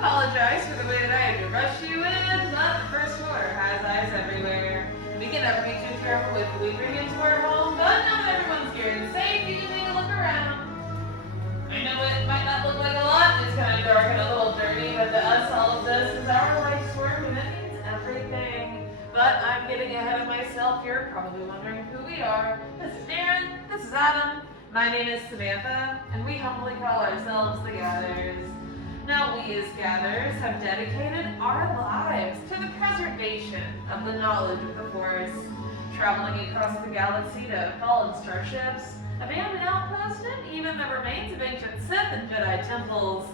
apologize for the way that I had to rush you in, but the first order has eyes everywhere. We can never be too careful with who we bring into our home, but now that everyone's here and safe, you can take a look around. I know it might not look like a lot, it's kind of dark and a little dirty, but to us, all of this is our life's work, and it means everything. But I'm getting ahead of myself. You're probably wondering who we are. This is Darren, this is Adam, my name is Samantha, and we humbly call ourselves the Gatherers. Now we as Gatherers have dedicated our lives to the preservation of the knowledge of the Force, traveling across the galaxy to fallen starships, abandoned outposts, and even the remains of ancient Sith and Jedi temples,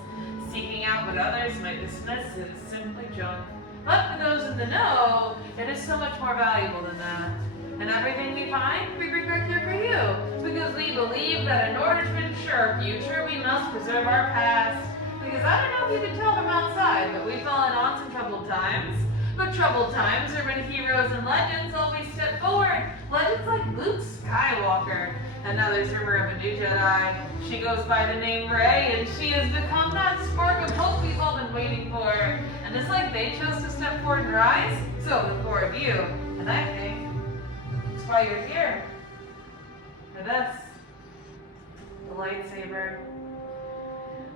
seeking out what others might dismiss as simply junk. But for those in the know, it is so much more valuable than that. And everything we find, we bring back here for you, because we believe that in order to ensure our future, we must preserve our past. Because I don't know if you can tell from outside, but we've fallen on some troubled times. But troubled times are when heroes and legends always step forward. Legends like Luke Skywalker. And now there's rumor of a new Jedi. She goes by the name Rey, and she has become that spark of hope we've all been waiting for. And just like they chose to step forward and rise, so the four of you. And I think that's why you're here. For this. The lightsaber.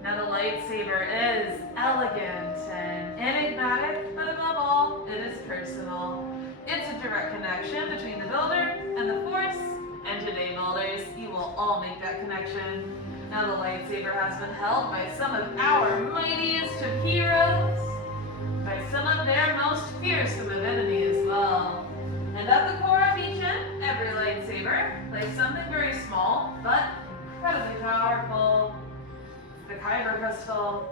Now the lightsaber is elegant and enigmatic, but above all, it is personal. It's a direct connection between the builder and the Force, and today, builders, you will all make that connection. Now the lightsaber has been held by some of our mightiest of heroes, by some of their most fearsome of enemies as well. And at the core of each and every lightsaber lays something very small, but incredibly powerful. The Kyber crystal.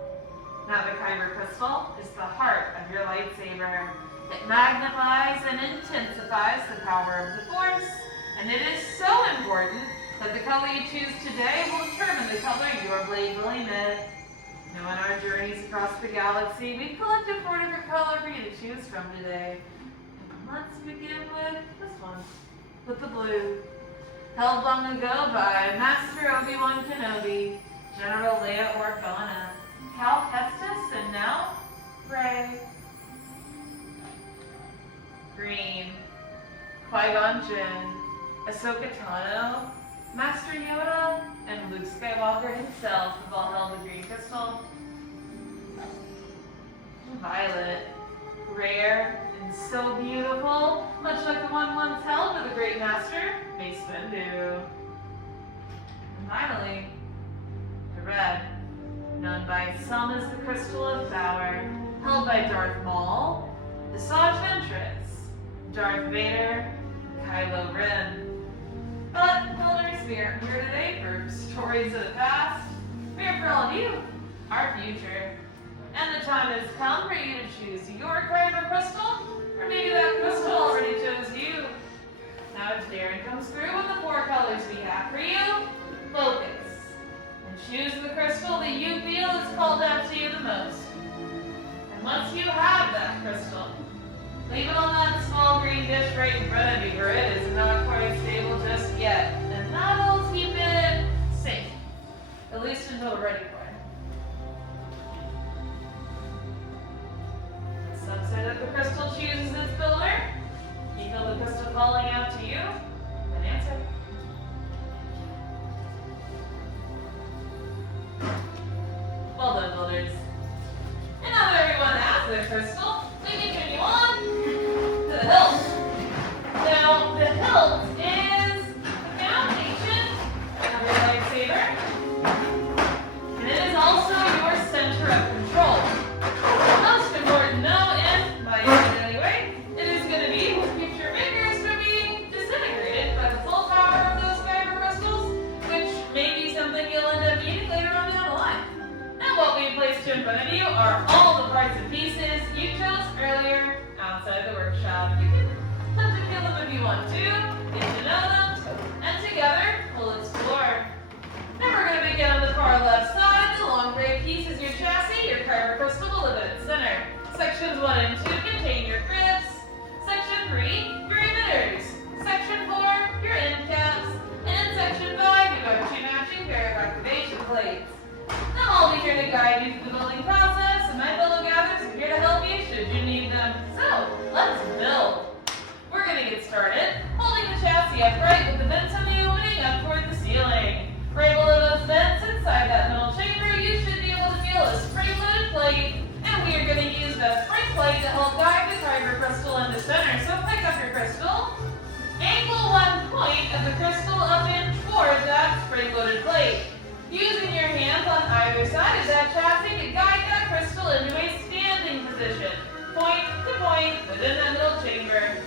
Now the Kyber crystal is the heart of your lightsaber. It magnifies and intensifies the power of the Force, and it is so important that the color you choose today will determine the color your blade will emit. Now on our journeys across the galaxy, we've collected 4 different colors for you to choose from today. And let's begin with this one, with the blue. Held long ago by Master Obi-Wan Kenobi, General Leia Organa, Cal Kestis, and now Rey. Green. Qui-Gon Jinn, Ahsoka Tano, Master Yoda, and Luke Skywalker himself have all held the green crystal. Violet. Rare and so beautiful, much like the one once held by the great master, Mace Windu. And finally, red, known by some as the Crystal of Power, held by Darth Maul, Asajj Ventress, Darth Vader, and Kylo Ren. But, builders, we aren't here today for stories of the past. We are for all of you, our future. And the time has come for you to choose your Kyber crystal, or maybe that crystal already chose you. Now as Darren comes through with the 4 colors we have for you, focus. Choose the crystal that you feel is called out to you the most. And once you have that crystal, leave it on that small green dish right in front of you where it is not quite stable just yet. And that'll keep it safe, at least until we're ready for it. The subset of the crystal chooses its builder. You feel the crystal falling out to you, then answer. Well done, builders. And now that everyone has their crystal, we can continue on to the hilt. Now, the hilt is the foundation of your lightsaber, and it is also your center of control. Most important, though, and by it anyway, it is going to be the future makers from being disintegrated by the full power of those Kyber crystals, which may be something you'll end up needing later on down the line. What we've placed in front of you are all the parts and pieces you chose earlier outside the workshop. You can touch and feel them if you want to, get to know them, and together we'll explore. Then we're going to begin on the far left side. The long gray piece is your chassis. Your Kyber crystal will live at its center. Sections 1 and 2 contain your grips. Section 3, your emitters. Section 4, your end caps. And in Section 5, you have 2 matching pair of activation plates. I'll be here to guide you through the building process, and my builder started, holding the chassis upright with the vents on the opening up toward the ceiling. For able to those vents inside that middle chamber, you should be able to feel a spring-loaded plate, and we are going to use that spring plate to help guide the kyber crystal into center. So pick up your crystal, angle one point of the crystal up in toward that spring-loaded plate. Using your hands on either side of that chassis to guide that crystal into a standing position, point to point within that middle chamber.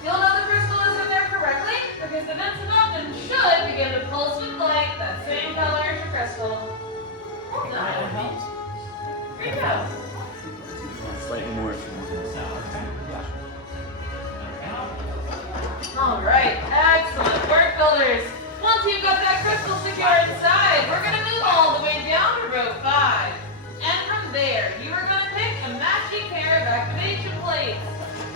You'll know the crystal is in there correctly because the vents above them should begin to pulse with light that same color as your crystal. Well done. Here you go. Slightly more if you want. All right, excellent work, builders. Once you've got that crystal secure inside, we're going to move all the way down to row 5. And from there, you are going to pick a matching pair of activation plates.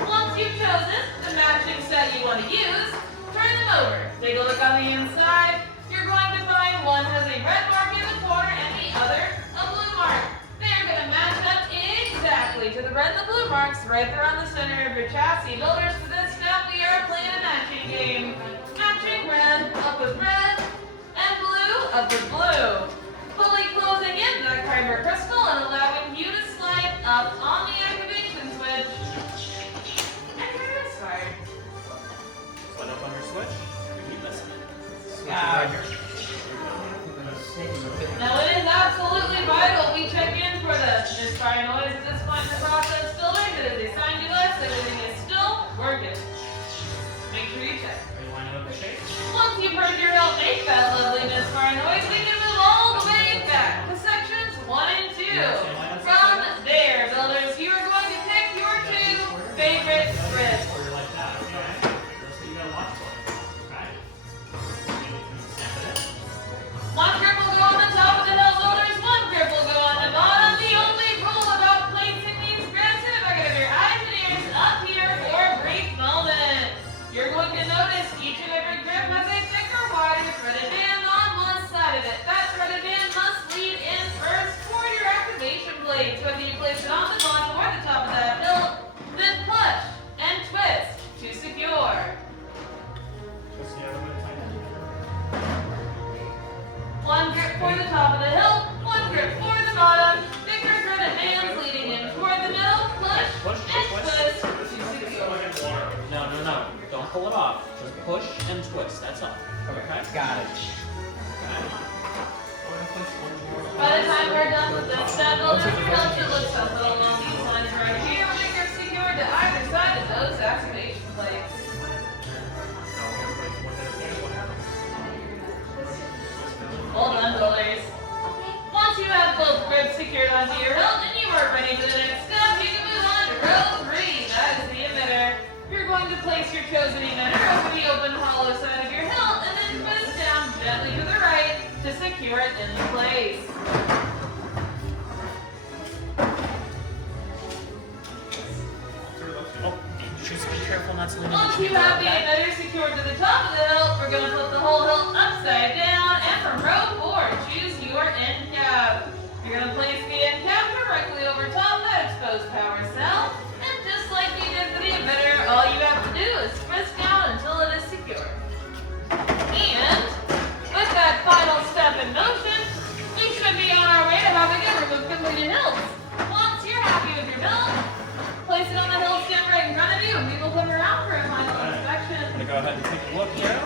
Once you've chosen the matching set you want to use, turn them over. Take a look on the inside. You're going to find one has a red mark in the corner and the other a blue mark. They're going to match up exactly to the red and the blue marks right there on the center of your chassis. Builders, for this step, we are playing a matching game. Matching red up with red and blue up with blue. Fully closing in that kyber crystal and allowing you to slide up on the activation switch. And you're inspired. Slide up on your switch. Keep listening. Yeah. Now it is absolutely vital we check in for the inspiring noise at this point in the process. Builders, it is a sign to us that everything is still working. Make sure you check. Once you've heard your help make that lovely misfire noise, we can move all the way back to sections 1 and 2. From there, builders, you are going to pick your 2 favorite grids. One grip will go on the top of the hill, builders. One grip will go on the bottom. The only rule about placing these grids in the bucket of your eyes and ears up here for a brief moment. You're going to notice each and every grip has a thicker, wider threaded band on one side of it. That threaded band must lead in first toward your activation blade. So whether you place it on the bottom or the top of that hilt, then push and twist to secure. One grip for the top of the hilt, one grip for the bottom. Thicker threaded bands leading in toward the middle. Push and twist to secure. No. Don't pull it off. Just push and twist. That's all. Okay? Got it. By the time we're done with this step, builders, your hilt should look something along these lines right here. With your grip secured to either side of those activation plates. Well done, builders. Once you have both grips secured onto your hilt and you are ready for the next step, you can move on to row 3. That is the emitter. You're going to place your chosen emitter over the open hollow side of your hilt and then twist down gently to the right to secure it into place. Oh, just be careful not to lean Once you have the emitter secured to the top of the hilt, we're going to flip the whole hilt upside down, and from row 4, choose your end cap. You're going to place the end cap directly over top that exposed power cell, and just like you did for the emitter, all you have to do is twist down until it is secure. And with that final step in motion, we should be on our way to having a remove completed hilts. Once you're happy with your hilt, place it on the hilt stand right in front of you, and we will come around for a final inspection. I'm going to go ahead and take a look here.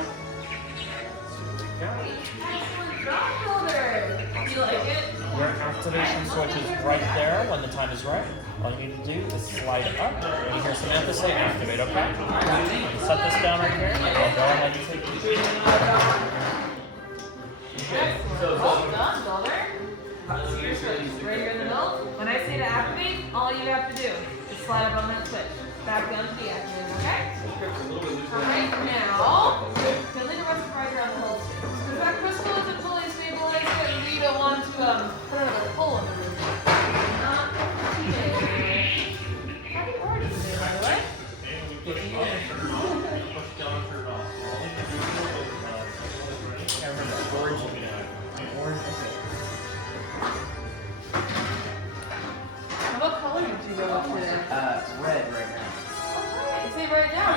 Excellent job, builder. You like it? Your activation switch is right there when the time is right. All you need to do is slide up. You hear Samantha say activate, okay? Set this down right here, and I'll go ahead and take it. Excellent. Well done, builder. Seriously, right here in the middle. When I say to activate, all you have to do is slide up on that switch. Back down to the activator, okay? Alright, now, you'll need to rest right around the whole switch. Because that crystal isn't fully stabilized yet, and we don't want to put another hole in the room. Not today. How do you order today, by the way? What color did you go up to? Red right now. Okay. See, right now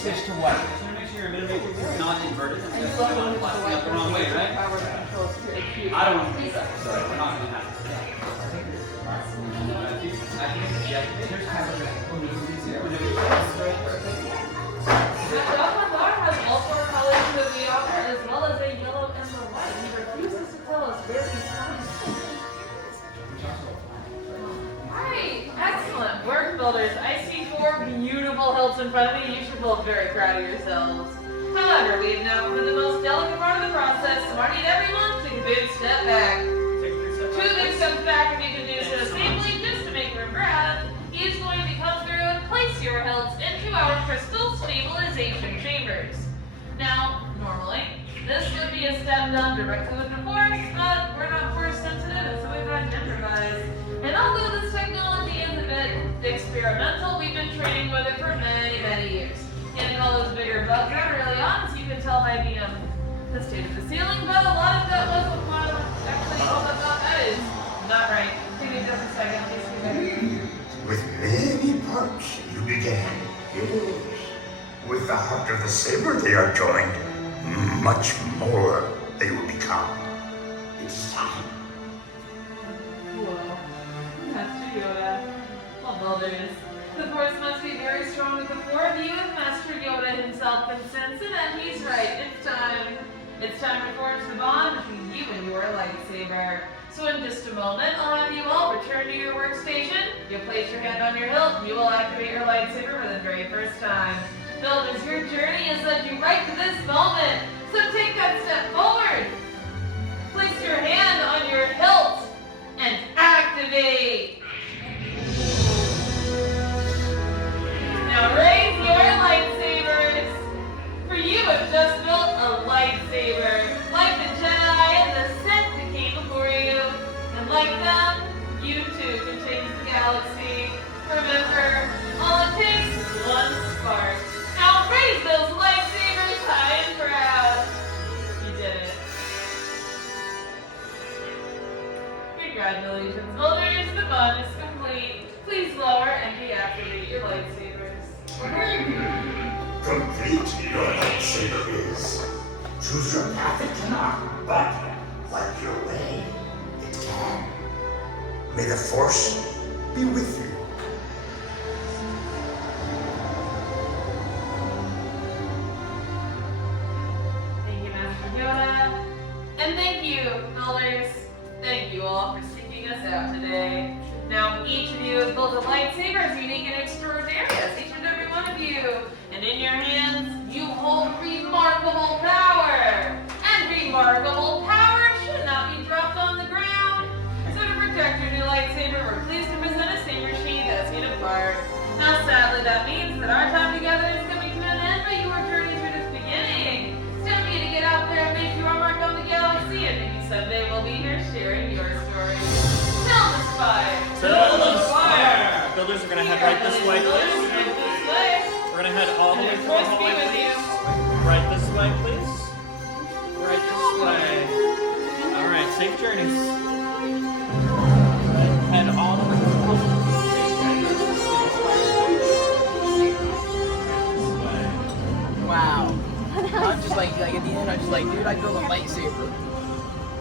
switch to what? Not inverted. And you love when it's Plastic up the wrong way, right? power controls to acute. I don't want to do that, so we're not going to have to. The Chocolate Bar has all 4 colors that we offer, as well as a yellow and a white. He refuses to tell us where he's from. Alright, excellent work, builders. I see 4 beautiful hilts in front of me. You should feel very proud of yourselves. However, we have now come to the most delicate part of the process, so I need everyone to take a big step back. 2 big steps back if you can do so safely, just to make room for Adam. He is going to come through and place your hilts into our crystal stabilization chambers. Now, normally, this would be a step done directly with the force, but we're not force sensitive, and so we've had to improvise. And although this technology is a bit experimental, we've been training with it for many, many years. Getting all those bigger bugs out early on, as you can tell by the state of the ceiling, but a lot of that was actually all about that is not right. Take it just a second, please. With many parts you began, yes. With the heart of the saber they are joined, much more they will become. It's time. Whoa. Master Yoda. Well, builders. The force must be very strong with the 4 of you, as Master Yoda himself can sense it, and he's right. It's time. It's time to forge the bond between you and your lightsaber. So in just a moment, I'll have you all return to your workstation. You'll place your hand on your hilt, and you will activate your lightsaber for the very first time. Builders, your journey has led you right to this moment. So take that step forward. Place your hand on your hilt and activate. Now raise your lightsabers. For you have just built a lightsaber, like the Jedi and the Sith that came before you. And like them, you too can change the galaxy. Remember, all it takes is 1 spark. Now raise those lightsabers high and proud. You did it. Congratulations, builders. The bond is complete. Please lower and deactivate your lightsabers. Complete your lightsaber is. Choose your path it cannot, but like your way, it can. May the Force be with you. Thank you, Master Yoda. And thank you, builders. Thank you all for seeking us out today. Now, each of you has built a lightsaber as unique and extraordinary as each and every one of you. And in your hands, you hold remarkable power. And remarkable power should not be dropped on the ground. So to protect your new lightsaber, we're pleased to present a saber sheath as you depart. Now, sadly, that means that our time together is coming to an end, but your journeys are just beginning. Step me to get out there and make your mark on the galaxy, and maybe someday we'll be here sharing your story. Tell the spire. Build the spire. Builders are going to head right this way, please. We're going to head all the way through the hallway, please. Right this way, please. Right this way. Alright, safe journeys. Head all the way through the hallway. Wow. I'm just like at the end, I'm just like, dude, I built a lightsaber.